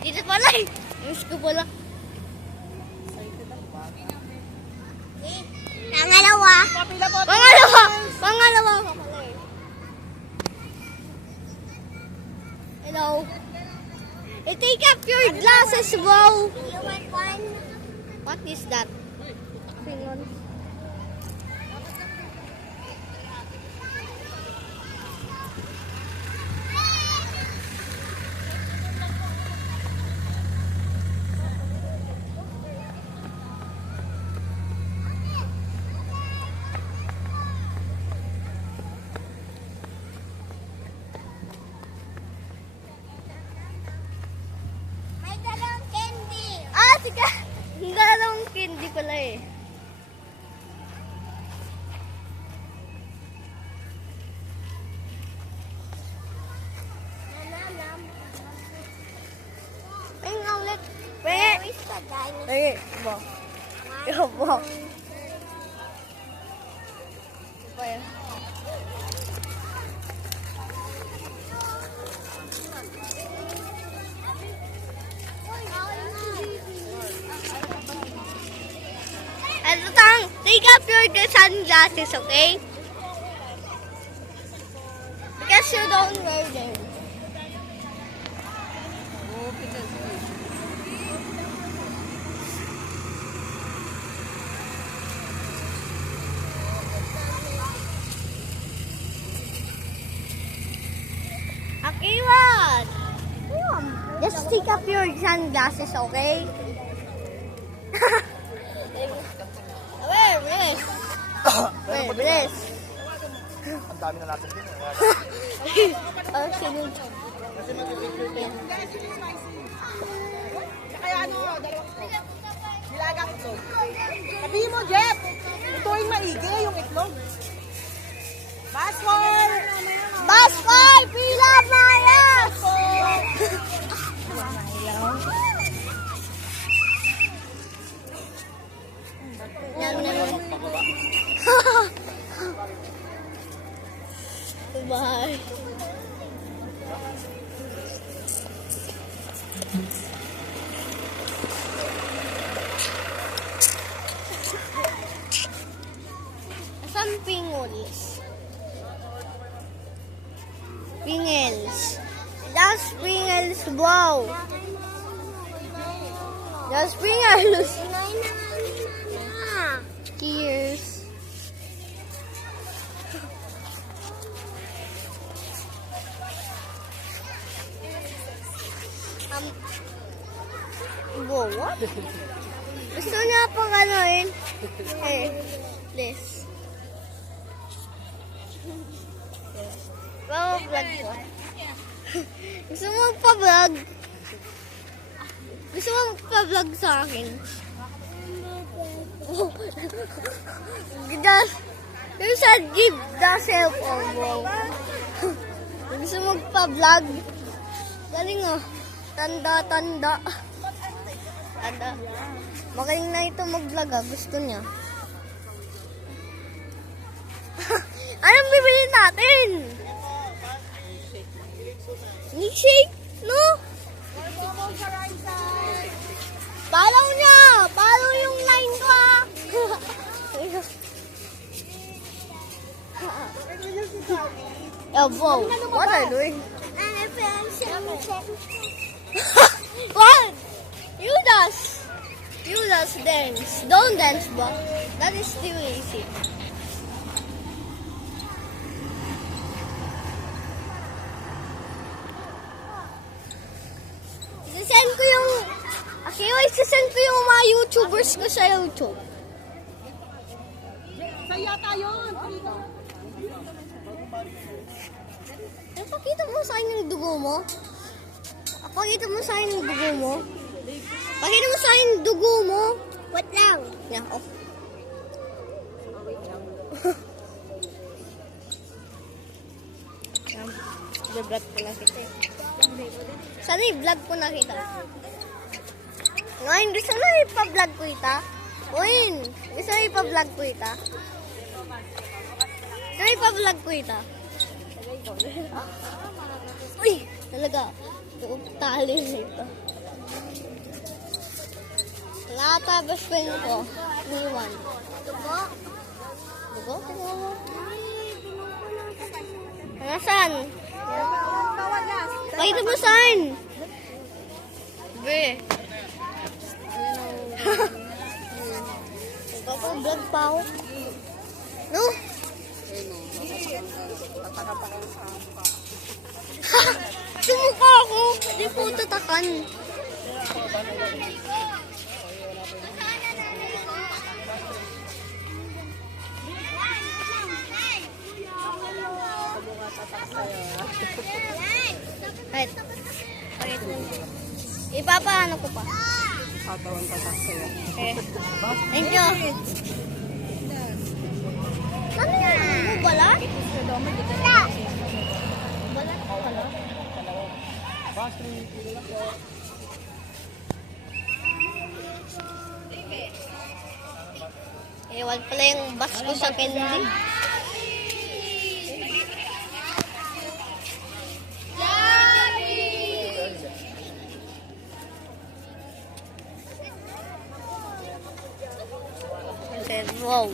Dito pala eh. Miss ko pala. Pangalawa. Pangalawa. Pangalawa ka pala eh. Hello. Take up your glasses, bro. You want one? What is that? Pingon. Dalawang candy pala eh. Ay, nga ulit. Where is the dinosaur? Ay, bo. Yo, bo. Ito yun. Take up your sunglasses, okay? Because you don't wear them. Okay, what? Just take up your sunglasses, okay? Where, Bliss? Ang dami na natin din. Oh, sinunod. Kaya ano, nilagang itlog. Sabihin mo, Jeff, ito yung maigi, yung itlog. Baswar! Baswar! Pila Mayas! Bye. Asan pingulis? Pingels. That's pingels, wow. That's pingels. Cheers. What? Gusto niya pang anoin? Eh, this. Wow, vlog ko. Gusto mo pa-vlog? Gusto mo pa-vlog sa akin? You said give the cellphone, bro. Gusto mo pa-vlog? Galing oh. Tanda. Magaling na ito mag-vlog ah. Gusto niya. Anong bibili natin? Milkshake? No? Follow niya! Follow yung line ko ah! Yo, bro. What are you doing? What? You just dance. Don't dance, bro. That is too easy. Isasend ko yung... Okay, isasend ko yung mga YouTubers ko sa YouTube. Saya tayo. Pakita mo sa akin yung dugo mo. Pakita mo sa akin yung dugo mo. Pakita mo sa akin yung dugo mo. What lang? Yeah, oh. I-vlog ko na kita eh. Sana i-vlog ko na kita. Ngayon, gusto na ipa-vlog ko ita. Uyin, gusto na ipa-vlog ko ita. Gusto na ipa-vlog ko ita. Uy, talaga. Tali na ito. Nata best friend ko. Iniwan. Dugo? Dugo? Tingnan mo. Nasaan? Pakita mo saan? Be. Nagpapablog pa ako. No? Sumukha ako. Hindi po tatakan. Right. Ipapaano ko pa. Katawan tatak sa'yo. Okay. Thank you. Ano yan? Balat? Balat pala. Ewan pala yung bus ko sa candy. Wow.